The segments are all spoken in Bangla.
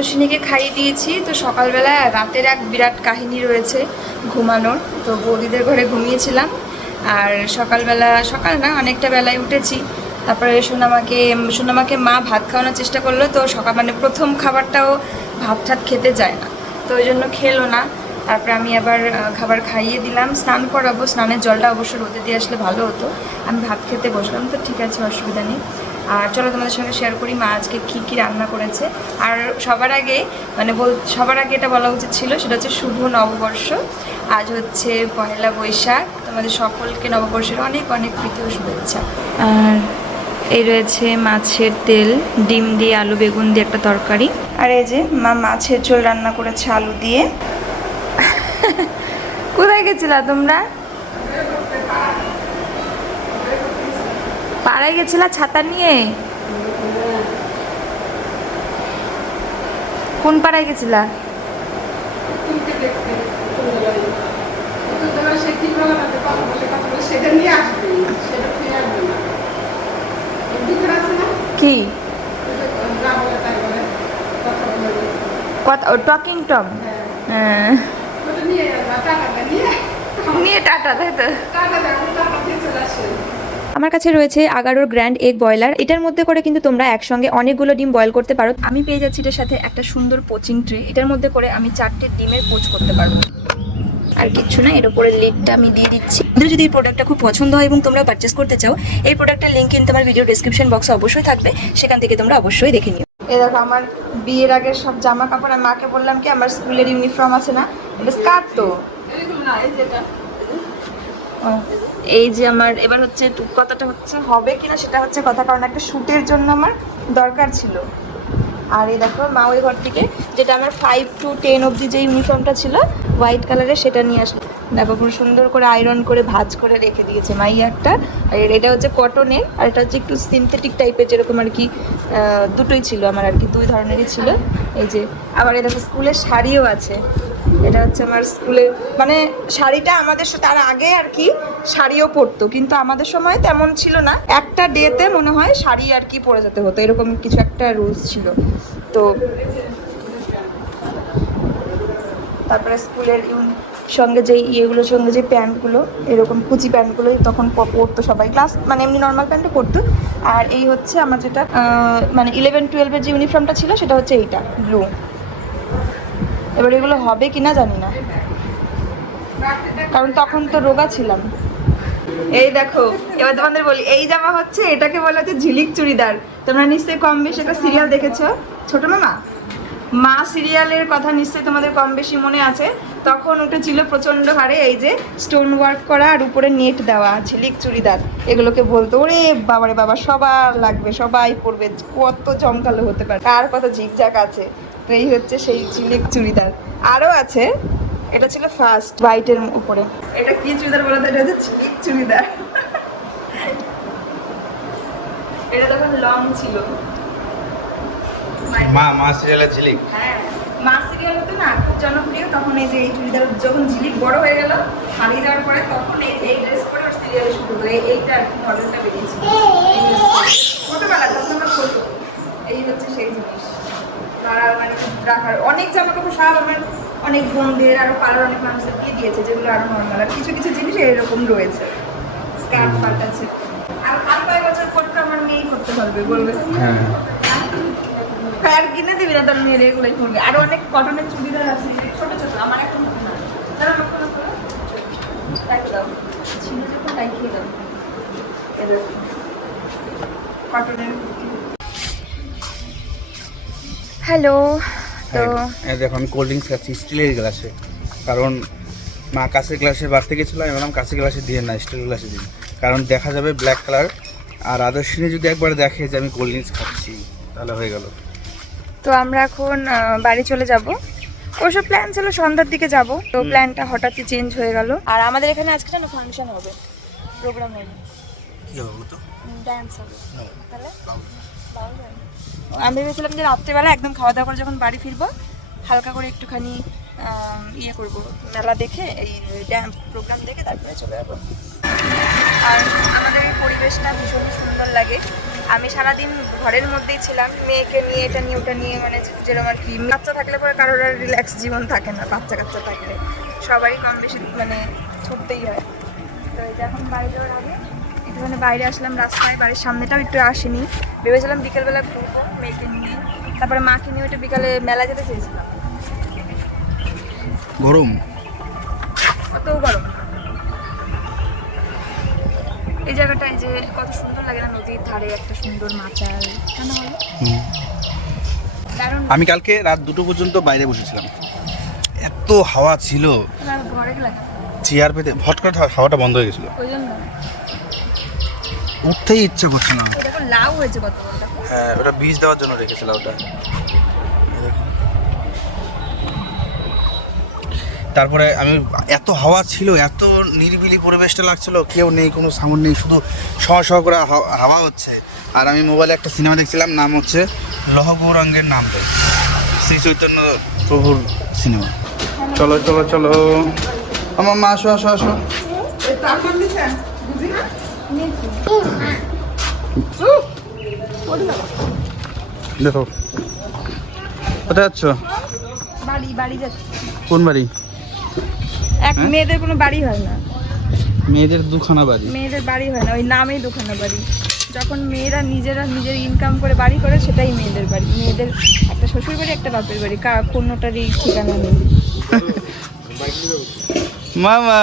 আদর্শিনীকে খাইয়ে দিয়েছি। তো সকালবেলা রাতের এক বিরাট কাহিনী রয়েছে ঘুমানোর। তো বৌদিদের ঘরে ঘুমিয়েছিলাম, আর সকালবেলা সকাল না অনেকটা বেলায় উঠেছি। তারপরে সোনামাকে মা ভাত খাওয়ানোর চেষ্টা করলো। তো সকাল মানে প্রথম খাবারটাও ভাত ঠাত খেতে যায় না, তো ওই জন্য খেলো না। তারপরে আমি আবার খাবার খাইয়ে দিলাম, স্নান করাবো। স্নানের জলটা অবশ্য রোদে দিয়ে আসলে ভালো হতো। আমি ভাত খেতে বসলাম, তো ঠিক আছে, অসুবিধা নেই। আর চলো তোমাদের সঙ্গে শেয়ার করি মা আজকে কী রান্না করেছে। আর সবার আগে এটা বলা উচিত ছিল, সেটা হচ্ছে শুভ নববর্ষ। আজ হচ্ছে পহেলা বৈশাখ। তোমাদের সকলকে নববর্ষের অনেক অনেক প্রীতি ও শুভেচ্ছা। আর এই রয়েছে মাছের তেল, ডিম দিয়ে আলু বেগুন দিয়ে একটা তরকারি। আর এই যে মা মাছের ঝোল রান্না করেছে আলু দিয়ে। কোথায় গেছিলা তোমরা? পাড়ায় গেছিলা ছাতা নিয়ে? কোন পাড়ায় গেছিলা? কি টকিং টম? হ্যাঁ, নিয়ে টাটা, তাই তো। আমার কাছে রয়েছে আগারোর গ্র্যান্ড এগ বয়লার। এটার মধ্যে করে কিন্তু তোমরা একসঙ্গে অনেকগুলো ডিম বয়েল করতে পারো। আমি পেয়ে যাচ্ছি এটার সাথে একটা সুন্দর পোচিং ট্রে। এটার মধ্যে করে আমি 4টে ডিমের পোচ করতে পারবো। আর কিচ্ছু না, এর উপরে লিডটা আমি দিয়ে দিচ্ছি। তোমাদের যদি এই প্রোডাক্টটা খুব পছন্দ হয় এবং তোমরা পারচেস করতে চাও, এই প্রোডাক্টের লিঙ্ক কিন্তু আমার ভিডিও ডেসক্রিপশন বক্সে অবশ্যই থাকবে, সেখান থেকে তোমরা অবশ্যই দেখে নিও। এই দেখো আমার বিয়ের আগের সব জামা কাপড়। আমি মাকে বললাম কি আমার স্কুলের ইউনিফর্ম আছে না, এটা স্কার্ট তো। এই যে আমার এবার হচ্ছে কথাটা হচ্ছে হবে কিনা সেটা হচ্ছে কথা, কারণ একটা শ্যুটের জন্য আমার দরকার ছিল। আর এই দেখো মা ওই ঘর থেকে যেটা আমার 5 to 10 অবধি যে ইউনিফর্মটা ছিল হোয়াইট কালারের, সেটা নিয়ে আসলো। দেখো পুরো সুন্দর করে আয়রন করে ভাঁজ করে রেখে দিয়েছে মাই একটা। আর এটা হচ্ছে কটনের, আর এটা হচ্ছে একটু সিনথেটিক টাইপের, যেরকম আর কি দুটোই ছিল আমার, আর কি 2 ধরনেরই ছিল। এই যে আবার এই দেখো স্কুলের শাড়িও আছে। এটা হচ্ছে আমার স্কুলে, মানে শাড়িটা আমাদের তার আগে আর কি শাড়িও পরতো, কিন্তু আমাদের সময় তেমন ছিল না। একটা ডেতে মনে হয় শাড়ি আর কি পরে যেতে হতো, এরকম কিছু একটা রুলস ছিল। তো তারপরে স্কুলের সঙ্গে যে ইয়েগুলোর সঙ্গে যে প্যান্টগুলো, এরকম কুচি প্যান্টগুলোই তখন পরতো সবাই, ক্লাস মানে এমনি নর্মাল প্যান্টও পরতো। আর এই হচ্ছে আমার যেটা মানে 11-12-এর যে ইউনিফর্মটা ছিল সেটা হচ্ছে এইটা ব্লু। এবার এগুলো হবে কিনা জানি না, কারণ তখন তো রোগা ছিলাম। এই দেখো এবার তোমাদের বলি, এই জামা হচ্ছে, এটাকে বলা হচ্ছে ঝিলিক চুড়িদার। তোমরা নিশ্চয়ই কম বেশি একটা সিরিয়াল দেখেছো, ছোট মামা মা সিরিয়ালের কথা নিশ্চয়ই তোমাদের কম বেশি মনে আছে। তখন উঠেছিল প্রচণ্ড হারে এই যে স্টোন ওয়ার্ক করা আর উপরে নেট দেওয়া ঝিলিক চুড়িদার, এগুলোকে বলতো। ওরে বাবারে বাবা, সবার লাগবে, সবাই পরবে, কত জমকালো হতে পারে, কার কত ঝিকঝাক আছে। তো এই হচ্ছে সেই ঝিলিক চুড়িদার। আরও আছে, এটা ছিল ফার্স্ট হোয়াইটের উপরে। এটা কি চুড়িদার বলতো? এটা হচ্ছে ঝিলিক চুড়িদার। এটা তখন লং ছিল। মা সিরিয়ালের ঝিলিক। হ্যাঁ, মা সিরিয়াল হতো না, খুব জনপ্রিয় তখন। এই যে এই চুড়িদার, যখন ঝিলিক বড় হয়ে গেল হারিয়ে যাওয়ার পরে, তখন এই ড্রেস পরে ওর সিরিয়ালে শুরু করে এইটা আর কি মডেলটা বেরিয়েছিল ছোটবেলা, তখন আমরা ছোট। এই হচ্ছে সেই জিনিস। আর মানে রাখার অনেক জামা কাপড় সব আমার অনেক বোনদের আরো পাড়ার অনেক মানুষদের দিয়ে দিয়েছে, যেগুলো আরো নর্মাল। আর কিছু কিছু জিনিস এরকম রয়েছে, স্কার্ট ফার্ট আছে। আর কয়েক বছর পর তো আমার মেয়েই করতে পারবে, বলবে হ্যাঁ আর কিনে দিবি না তোর মেয়ের, এগুলোই করবে। আরো অনেক কটনের চুড়িদার আছে ছোট ছোট, আমার এখন হবে না। তারা লক্ষ্য না করো, তাই দাও ছিল যখন তাই খেয়ে দাও। এদের কটনের। হ্যালো, তো দেখো আমি কোল্ড ড্রিঙ্কস খাচ্ছি স্টিলের গ্লাসে, কারণ মা কাঁচের গ্লাসে বাড়তে গেছিলো। আমি বললাম কাঁচের গ্লাসে দিয়ে না, স্টিলের গ্লাসে দিন, কারণ দেখা যাবে ব্ল্যাক কালার। আর আদর্শিনী যদি একবার দেখে যে আমি কোল্ড ড্রিঙ্কস খাচ্ছি তাহলে হয়ে গেল। তো আমরা এখন বাড়ি চলে যাব। ওসব প্ল্যান ছিল সন্ধ্যার দিকে যাব, তো প্ল্যানটা হঠাৎই চেঞ্জ হয়ে গেল। আর আমাদের এখানে আজকে না ফাংশন হবে, প্রোগ্রাম হবে। কি হবে তো? ডান্স হবে। তাহলে আমি ভেবেছিলাম যে রাত্রেবেলা একদম খাওয়া দাওয়া করে যখন বাড়ি ফিরবো, হালকা করে একটুখানি ইয়ে করবো, মেলা দেখে এই ড্যান্স প্রোগ্রাম দেখে তারপরে চলে যাবো। আর আমাদের এই পরিবেশটা ভীষণ সুন্দর লাগে, আমি সারাদিন ঘরের মধ্যেই ছিলাম, মেয়েকে নিয়ে এটা নিয়ে ওটা নিয়ে, মানে যেরকম আর কি। বাচ্চা থাকলে পরে কারোর আর রিল্যাক্স জীবন থাকে না, বাচ্চা কাচ্চা থাকলে সবারই কম বেশি মানে ছুটতেই হয়। তো এই যে এখন বাড়ি যাওয়ার আগে একটু মানে বাইরে আসলাম রাস্তায়, বাড়ির সামনেটাও একটু আসিনি, ভেবেছিলাম বিকেলবেলা ঘুরবো মেয়েকে নিয়ে, তারপরে মাকে নিয়ে ওইটা বিকালে মেলা যেতে চেয়েছিলাম। গরম অতও গরম না। এই জায়গাটায় যে কত সুন্দর লাগে না, নদীর ধারে একটা সুন্দর মাচাল, কেন বলো? দারুণ। আমি কালকে রাত 2টো পর্যন্ত বাইরে বসেছিলাম, এত হাওয়া ছিল, ঘরে গেলাম চেয়ার পেতে ভট করে হাওয়াটা বন্ধ হয়ে গেছিলো, ওই জন্য। উঠতেই ইচ্ছে করছে না। দেখো লাউ হয়েছে কত বড়, দেখো। হ্যাঁ, ওটা বীজ দেওয়ার জন্য রেখেছিল ওটা। তারপরে আমি এত হাওয়া ছিল, এত নিরিবিলি পরিবেশটা লাগছিল, কেউ নেই, কোনো সাউন্ড নেই, শুধু শ করে হাওয়া হচ্ছে। আর আমি মোবাইলে একটা সিনেমা দেখছিলাম, নাম হচ্ছে লৌহ গৌরাঙ্গের নাম দেয়, শ্রী চৈতন্য প্রভুর সিনেমা। চলো চলো চলো, আমার মা আসো আসো আসো। দেখো কোথায় যাচ্ছ? বাড়ি বাড়ি যাচ্ছে। কোন বাড়ি? মেয়েদের কোনো বাড়ি হয় না, মেয়েদের দুখানা বাড়ি। মেয়েদের বাড়ি হয় না, ওই নামেই দুখানা বাড়ি। যখন মেয়েরা নিজের ইনকাম করে বাড়ি করে, সেটাই মেয়েদের বাড়ি। মেয়েদের একটা শ্বশুর বাড়ি, একটা বাপের বাড়ি, কোনোটারই ঠিকানা নেই। মামা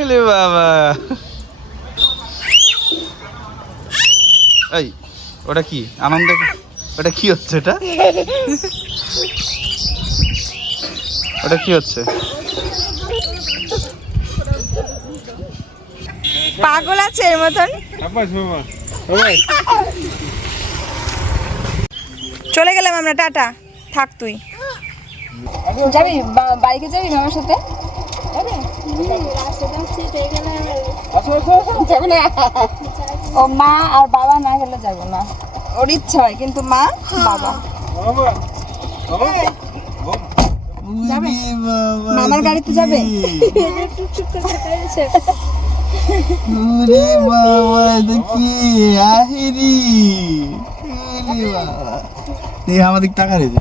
এলে বাবা, এই ওটা কি আনন্দ, ওটা কি হচ্ছে? ওটা কি হচ্ছে? পাগল আছে এর মতন। চলে গেলাম আমরা, টাটা, থাক তুই। যাবি বাইকে, যাবি মামার সাথে? ও মা আর বাবা না গেলে যাবো না, ওর ইচ্ছা হয়, কিন্তু মা বাবা যাবে। মামার গাড়িতে যাবে। আমাদের টাকা রেখে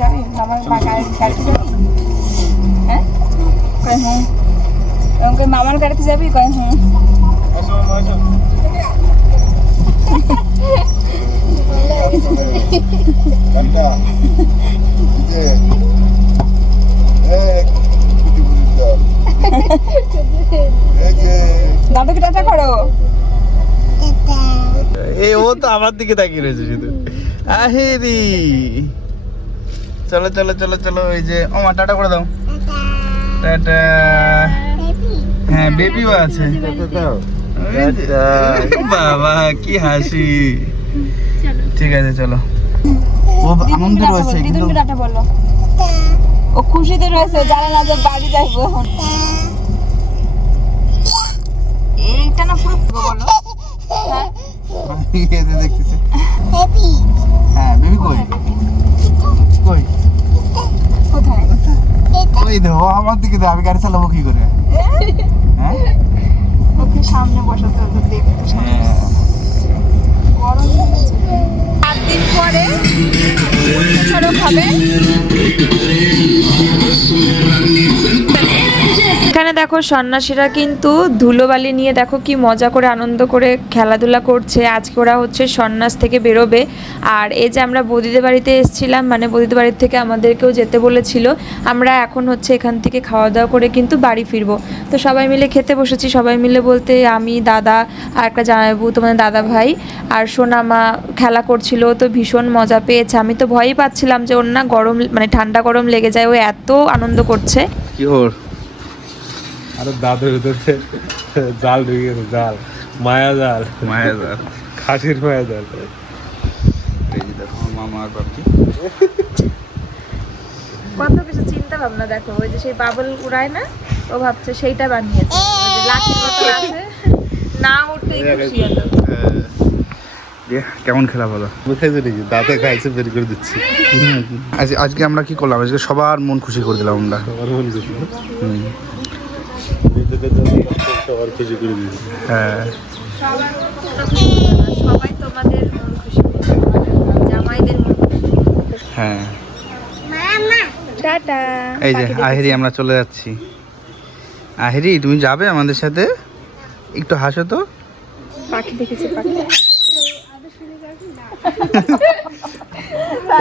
যাবি মামার গাড়িতে যাবি? হ্যাঁ, কয় হ্যাঁ। মামার গাড়িতে যাবি? কয় হ্যাঁ। দাদুকে টাটা করো। ও তো আমার দিকে তাকিয়ে রয়েছে শুধু। আহেরি, চলো চলো চলো চলো। ওই যে ও মা টাটা করে দাও, টাটা। হ্যাঁ, বেবিও আছে। বাবা কি হাসি। ঠিক আছে চলো। ও আনন্দে রয়েছে, কিন্তু টাটা বলো। ও খুশিতে রয়েছে, জানে না যে বাড়ি যাইবো। এইটা না পুরো বলো। হ্যাঁ দেখতেছি বেবি। হ্যাঁ বেবি কই কই কোথায়? ওই দেখো আমার দিকে, আমি গাড়ি চালাবো কি করে? হ্যাঁ, ওকে সামনে বসাতে হবে, দেখতে সামনে। গরম লেগেছে। 8 দিন পরে সড়ক হবে। এখানে দেখো সন্ন্যাসীরা কিন্তু ধুলোবালি নিয়ে দেখো কি মজা করে আনন্দ করে খেলাধুলা করছে। আজকে ওরা হচ্ছে সন্ন্যাস থেকে বেরোবে। আর এই যে আমরা বৌদিদের বাড়িতে এসেছিলাম, মানে বৌদিদের বাড়ির থেকে আমাদেরকেও যেতে বলেছিল। আমরা এখন হচ্ছে এখান থেকে খাওয়া দাওয়া করে কিন্তু বাড়ি ফিরবো। তো সবাই মিলে খেতে বসেছি, সবাই মিলে বলতে আমি, দাদা আর একটা জামাইবু, তোমাদের দাদা ভাই আর সোনামা খেলা করছিল। তো ভীষণ মজা পেয়েছে। আমি তো ভয়ই পাচ্ছিলাম যে ওর না গরম, মানে ঠান্ডা গরম লেগে যায়, ও এত আনন্দ করছে। কি ওর আরে দাদুর ভিতরে জাল ঢুকে গেছে, জাল, মায়া জাল, খাসির মায়া জাল। এই যে দেখো মামা আর বাপি কত কিছু চিন্তা ভাবনা দেখো। ওই যে সেই বাবল উড়ায় না, ও ভাবছে সেইটা বানিয়েছে। ওই যে লাঠির মতো আছে, না উঠতেই খুশি হলো। কেমন খেলা বলো? খাইছে নাকি? দাঁতে খাইছে, বের করে দিচ্ছি। আজকে আমরা কি করলাম? আজকে সবার মন খুশি করে দিলাম আমরা। সবার মন খুশি, নিজেদের জন্য সবার খুশি করে দিয়েছি। হ্যাঁ, সবাই তোমাদের মন খুশি করবে, জামাইদের মন খুশি করবে। হ্যাঁ টাটা। এই যে আহিরি, আমরা চলে যাচ্ছি। আহিরি, তুমি যাবে আমাদের সাথে? একটু হাসো তো। পাখি দেখেছে, পাখি।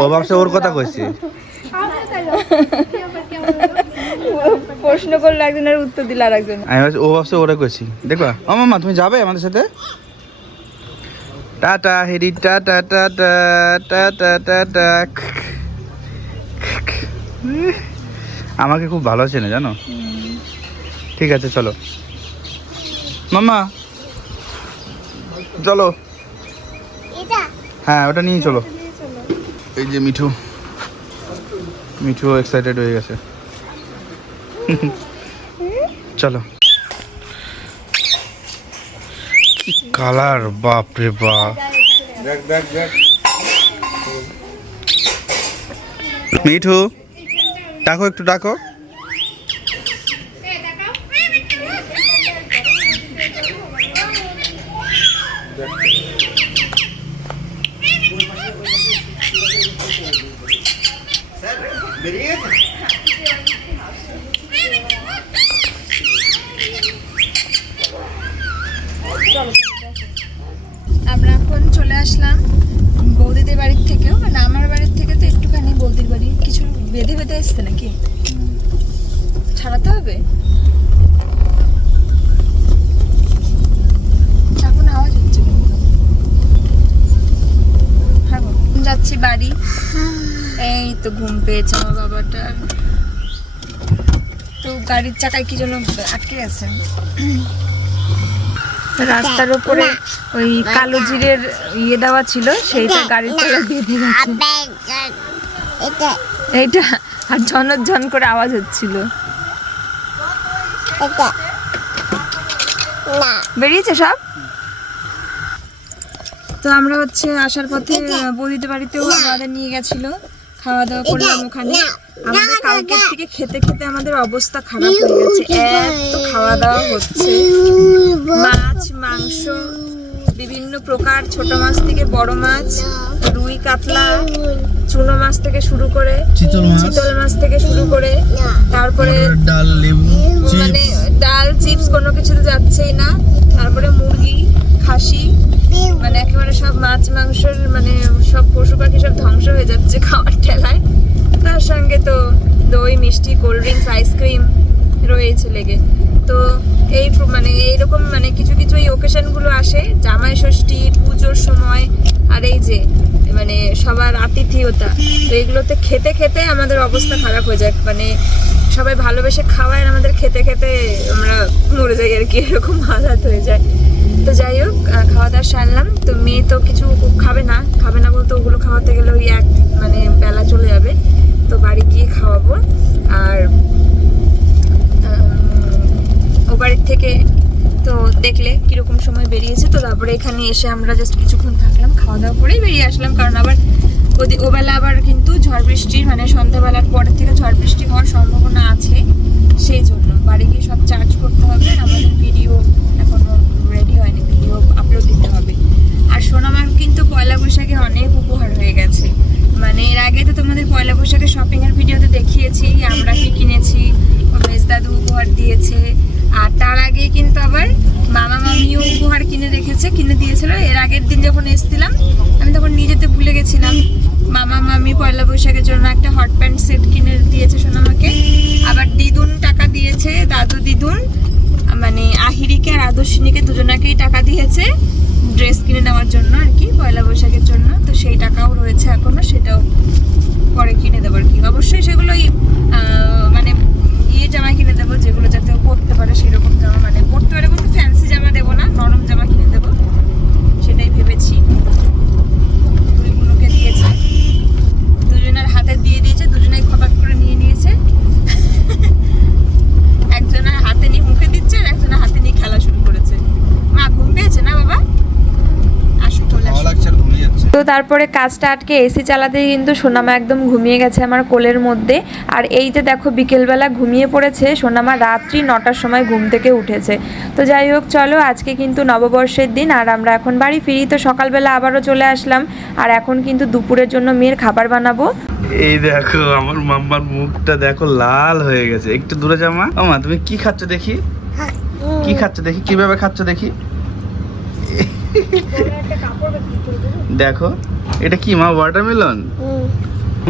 ও ভাবছে ওর কথা কইছি। প্রশ্ন করলো একজনের, উত্তর দিল আর একজন। আমি ভাবছি ও ভাবছে ওরা কইছি। দেখবা ও মামা, তুমি যাবে আমাদের সাথে? টাটা হেরি, টাটা টাটা টাটা টাটা। আমাকে খুব ভালো চেনে জানো। ঠিক আছে চলো মাম্মা, চলো। হ্যাঁ ওটা নিয়ে চলো। এই যে মিঠু, মিঠু এক্সাইটেড হয়ে গেছে। চলো। কি কালার, বাপ রে বাপ। মিঠু ডাকো, একটু ডাকো। আমরা এখন চলে আসলাম বৌদিদের বাড়ির থেকেও, মানে আমার বাড়ির থেকে তো একটুখানি বৌদির বাড়ি। কিছু বেঁধে বেঁধে এসছে নাকি, ছাড়াতে হবে? এখন আওয়াজ হচ্ছে কিন্তু। হ্যাঁ যাচ্ছি বাড়ি। এই তো ঘুম পেয়েছে আমার বাবাটার। তো গাড়ির চাকায় কি জন্য আটকে গেছে। রাস্তার উপরে ওই কালো জিরের ইয়ে দেওয়া ছিল, সেইটা গাড়ির তলায় বেঁধে গেছে। এইটা আর ঝন করে আওয়াজ হচ্ছিল। বেরিয়েছে সব। তো আমরা হচ্ছে আসার পথে বৌদিদের বাড়িতেও আমাদের নিয়ে গেছিল, খাওয়া দাওয়া করলাম ওখানে। আমাদের কালকের থেকে খেতে খেতে আমাদের অবস্থা খারাপ হয়ে গেছে, এত খাওয়া দাওয়া হচ্ছে। মাছ, মাংস, বিভিন্ন প্রকার, ছোট মাছ থেকে বড় মাছ, রুই, কাতলা, চুনো মাছ থেকে শুরু করে, চিতল মাছ থেকে শুরু করে, তারপরে ডাল, লেবু, মানে ডাল, চিপস কোনো কিছু তো যাচ্ছেই না। তারপরে মুরগি, খাসি, মানে একেবারে সব মাছ মাংসের মানে সব পশু পাখি সব ধ্বংস হয়ে যাচ্ছে খাওয়ার ঠেলায়। তার সঙ্গে তো দই, মিষ্টি, কোল্ড ড্রিঙ্কস, আইসক্রিম রয়েছে লেগে। তো এই মানে এইরকম মানে কিছু কিছু এই ওকেশনগুলো আসে, জামাই ষষ্ঠী, পুজোর সময়, আর এই যে মানে সবার আতিথেয়তা, তো এগুলোতে খেতে খেতে আমাদের অবস্থা খারাপ হয়ে যায়। মানে সবাই ভালোবেসে খাওয়ায়, আর আমাদের খেতে খেতে আমরা মরে যাই আর কি, এরকম হালাত হয়ে যায়। তো যাই হোক, খাওয়া দাওয়া সারলাম। তো মেয়ে তো কিছু খাবে না বলতে, ওগুলো খাওয়াতে গেলে ওই এক মানে বেলা চলে যাবে। তো বাড়ি গিয়ে খাওয়াবো। আর ও বাড়ির থেকে তো দেখলে কিরকম সময় বেরিয়েছে। তো তারপরে এখানে এসে আমরা জাস্ট কিছুক্ষণ থাকলাম, খাওয়া দাওয়া করেই বেরিয়ে আসলাম। কারণ আবার ওবেলা আবার কিন্তু ঝড় বৃষ্টি, মানে সন্ধ্যাবেলার পর থেকে ঝড় বৃষ্টি হওয়ার সম্ভাবনা আছে। সেই জন্য বাড়ি গিয়ে সব চার্জ করতে হবে। আমাদের ভিডিও এখনো রেডি হয়নি, ভিডিও আপলোড দিতে হবে। আর সোনামার কিন্তু পয়লা বৈশাখে অনেক উপহার হয়ে গেছে। মানে এর আগে তো তোমাদের পয়লা বৈশাখে শপিং এর ভিডিওতে দেখিয়েছি আমরা কি কিনেছি। ও মেজদাদু উপহার দিয়েছে, আর তার আগে কিন্তু আবার মামা মামিও উপহার কিনে দিয়েছিল। এর আগের দিন যখন এসেছিলাম আমি তখন নিজেতে ভুলে গেছিলাম। মামা মামি পয়লা বৈশাখের জন্য একটা হট প্যান্ট সেট কিনে দিয়েছে সোনামাকে। আবার দিদুন টাকা দিয়েছে, দাদু দিদুন মানে আহিরিকে আর আদর্শিনীকে দুজনাকেই টাকা দিয়েছে ড্রেস কিনে নেওয়ার জন্য আর কি, পয়লা বৈশাখের জন্য। তো সেই টাকাও রয়েছে এখনো, সেটাও পরে কিনে দেবো আর কি। অবশ্যই সেগুলোই মানে ইয়ে জামা কিনে দেবো, যেগুলো যাতে পরতে পারে সেরকম জামা, মানে পরতে পারে কোনো ফ্যান্সি জামা দেবো না, নরম জামা কিনে দেবো, সেটাই ভেবেছি। দুইগুলোকে দিয়েছে, দুজনের হাতে দিয়ে দিয়েছে, দুজনেই খপাক করে নিয়ে নিয়েছে। একজনের হাতে নিয়ে মুখে দিচ্ছে, আর একজনের হাতে নিয়ে খেলা শুরু করেছে। মা ঘুম পেয়েছে না বাবা? আসো চলে আসো। তো তারপরে কাজটা আটকে এসি চালাতেই কিন্তু সোনামা একদম ঘুমিয়ে গেছে আমার কোলের মধ্যে। আর এই যে দেখো বিকেলবেলা ঘুমিয়ে পড়েছে সোনামা, রাত্রি 9টার সময় ঘুম থেকে উঠেছে। তো যাই হোক চলো, আজকে কিন্তু নববর্ষের দিন আর আমরা এখন বাড়ি ফিরি। তো সকালবেলা আবারও চলে আসলাম আর এখন কিন্তু দুপুরের জন্য মেয়ের খাবার বানাবো। এই দেখো আমার মাম্মার মুখটা দেখো লাল হয়ে গেছে। একটু দূরে যাও মা। মামা তুমি কি খাচ্ছ দেখি, কি খাচ্ছ দেখি, কিভাবে খাচ্ছ দেখি। দেখো এটা কি মা, ওয়াটারমেলন?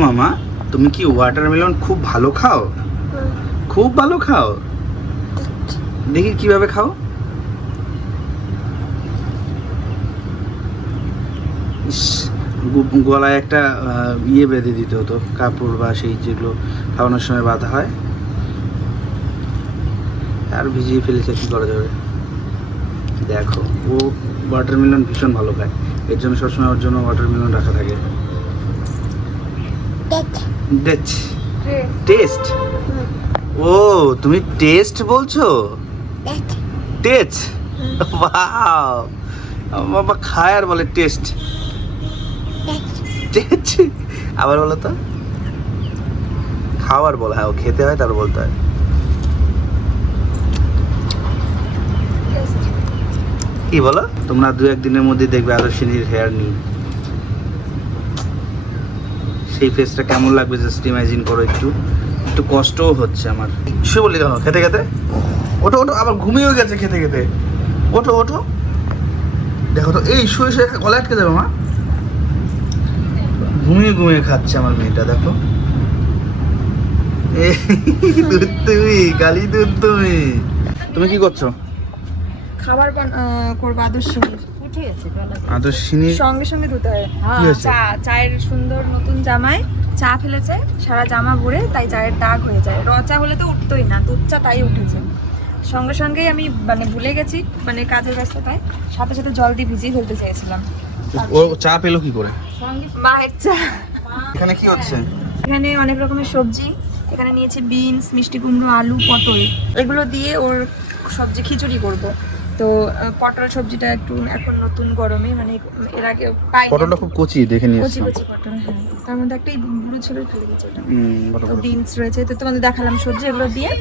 মামা তুমি কি ওয়াটারমেলন খুব ভালো খাও? খুব ভালো খাও? দেখি কিভাবে খাও। ইস, গলায় একটা ইয়ে বেঁধে দিতে হতো, কাপড় বা সেই যেগুলো খাওয়ানোর সময় বাঁধা হয়। আর ভিজিয়ে ফেলেছে, কি করা যাবে। দেখো ও ওয়াটারমেলন ভীষণ ভালো খায়, এর জন্য সবসময় ওর জন্য ওয়াটারমেলন রাখা থাকে। টেস্ট? ও তুমি টেস্ট বলছো? টেস্ট? ওয়াও, বাবা খায় আর বলে টেস্ট। টেস্ট আবার বলো তো, খাওয়ার বলা, হ্যাঁ ও খেতে হয় তারপর বলতে হয়। কি বলো তোমরা? 2-1 দিনের মধ্যে দেখবে আদর্শিনীর হেয়ার নিয়ে। সেই ফেসটা কেমন লাগবে জাস্ট ইমাজিন করো। একটু একটু কষ্টও হচ্ছে আমার। শুয়ে বলি কেন খেতে খেতে? ওঠো ওঠো, আবার ঘুমিয়েও গেছে খেতে খেতে। ওঠো ওঠো, দেখো তো এই শুয়ে শুয়ে গলা আটকে যাবে মা। ঘুমিয়ে ঘুমিয়ে খাচ্ছে আমার মেয়েটা, দেখো। দুধ তুমি, কালি দুধ তুমি। তুমি কি করছো? খাবার করবো আদর্শিনীর। আদর্শিনীর সঙ্গে সঙ্গে ধুতে হয়। কি হয়েছে? চায়ের সুন্দর নতুন জামায় চা ফেলেছে, সারা জামা ভরে, তাই চায়ের দাগ হয়ে যায়। চা হলে তো উঠতোই না, দুধ চা তাই উঠেছে। সঙ্গে সঙ্গেই আমি মানে ভুলে গেছি, মানে কাজের ব্যস্ততায় সাথে সাথে জল দিয়ে ভিজিয়ে ফেলতে চেয়েছিলাম। ও চা পেলো কি করে? মায়ের চা। এখানে কি হচ্ছে? এখানে অনেক রকমের সবজি, এখানে নিয়েছি বিনস, মিষ্টি কুমড়ো, আলু, পটল, এগুলো দিয়ে ওর সবজি খিচুড়ি করব। তো পটল সবজিটা একটু এখন নতুন গরমে, মানে এর আগে পাই। পটলটা খুব কচি দেখে কচি নিয়েছিলাম। কচি পটল, হ্যাঁ। তার মধ্যে একটা বুড়ো ছিল ফেলে গেছে ওটা। তো বিনস রয়েছে, তো তোমাদের দেখালাম সবজি, এগুলো দিয়ে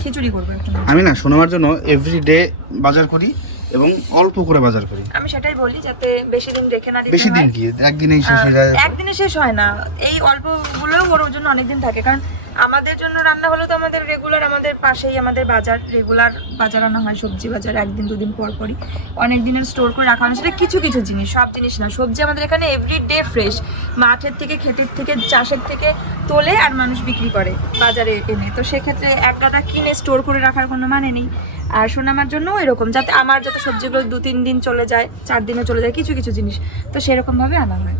খিচুড়ি করবো এখন। আমি না শোনাবার জন্য এভরিডে বাজার করি এবং অল্প করে বাজার করি। আমি সেটাই বলি যাতে বেশি দিন রেখে না দিতে বেশি দিন হয়। কি একদিনেই শেষ হয়ে যায়? একদিনে শেষ হয় না, এই অল্পগুলো ওর জন্য অনেকদিন থাকে। কারণ আমাদের জন্য রান্না হলো তো আমাদের রেগুলার, আমাদের পাশেই আমাদের বাজার, রেগুলার বাজার আনা হয়, সবজি বাজার 1 দিন 2 দিন পর পরই। অনেক দিনের স্টোর করে রাখা হয়, সেটা কিছু কিছু জিনিস, সব জিনিস না। সবজি আমাদের এখানে এভরিডে ফ্রেশ, মাঠের থেকে, ক্ষেতের থেকে, চাষের থেকে তোলে আর মানুষ বিক্রি করে বাজারে এনে। তো সেক্ষেত্রে এক গাদা কিনে স্টোর করে রাখার কোনো মানে নেই। আর সোনামার জন্য এরকম, যাতে আমার যাতে সবজিগুলো 2-3 দিন চলে যায়, 4 দিনে চলে যায় কিছু কিছু জিনিস, তো সেরকম ভাবে আনা হয়।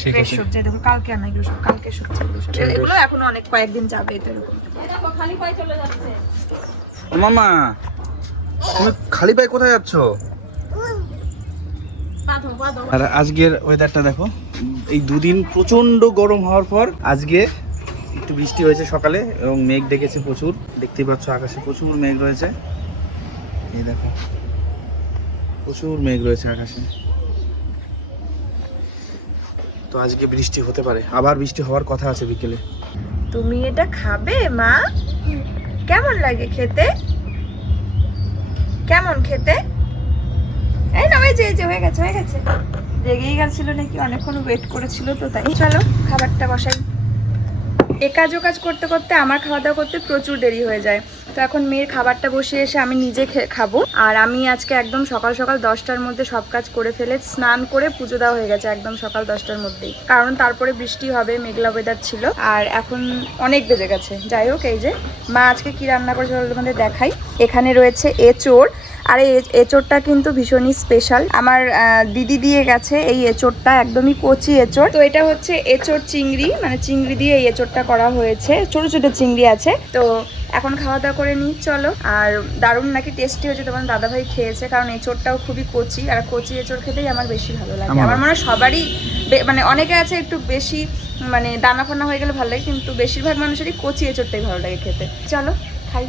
ঠিক ফ্রেশ আছে। সবজি দেখো, কালকে আনা এগুলো সব, কালকে সবজি এগুলো এখনো অনেক কয়েকদিন যাবে। তো এরকম খালি পায়ে চলে যাচ্ছে। ও মামা, তুমি খালি পায়ে কোথায় যাচ্ছ? আর আজকের ওয়েদারটা দেখো, এই 2 দিন প্রচন্ড গরম হওয়ার পর আজকে একটু বৃষ্টি হয়েছে সকালে এবং মেঘ ডেকেছে প্রচুর। দেখতেই পাচ্ছ আকাশে প্রচুর মেঘ রয়েছে। এই দেখো প্রচুর মেঘ রয়েছে আকাশে। তো আজকে বৃষ্টি হতে পারে, আবার বৃষ্টি হওয়ার কথা আছে বিকেলে। তুমি এটা খাবে মা? কেমন লাগে খেতে? কেমন খেতে? এই না, এই যে হয়ে গেছে হয়ে গেছে। রেগেই গেছিল নাকি, অনেকক্ষণ ওয়েট করেছিল, তো তাই। চলো খাবারটা বসাই। এ কাজ ও কাজ করতে করতে আমার খাওয়া দাওয়া করতে প্রচুর দেরি হয়ে যায়। তো এখন মেয়ের খাবারটা বসিয়ে এসে আমি নিজে খাবো। আর আমি আজকে একদম সকাল সকাল 10টার মধ্যে সব কাজ করে ফেলে স্নান করে পুজো দেওয়া হয়ে গেছে একদম সকাল 10টার মধ্যেই, কারণ তারপরে বৃষ্টি হবে, মেঘলা ওয়েদার ছিল। আর এখন অনেক বেজে গেছে। যাই হোক, এই যে মা আজকে কি রান্না করেছে তোমাদের দেখাই। এখানে রয়েছে এঁচোড়, আর এই এঁচোড়টা কিন্তু ভীষণই স্পেশাল। আমার দিদি দিয়ে গেছে এই এঁচোড়টা, একদমই কচি এঁচোড়। তো এটা হচ্ছে এঁচোড় চিংড়ি, মানে চিংড়ি দিয়ে এই এঁচোড়টা করা হয়েছে, ছোট ছোট চিংড়ি আছে। তো এখন খাওয়া দাওয়া করে নিই চলো। আর দারুণ নাকি টেস্টি হয়েছে, তোমার দাদাভাই খেয়েছে, কারণ এঁচোড়টাও খুবই কচি, আর কচি এঁচোড় খেতেই আমার বেশি ভালো লাগে। আমার মনে হয় সবারই, মানে অনেকে আছে একটু বেশি মানে দানা ফানা হয়ে গেলে ভালো লাগে, কিন্তু বেশিরভাগ মানুষেরই কচি এঁচোড়টাই ভালো লাগে খেতে। চলো খাই।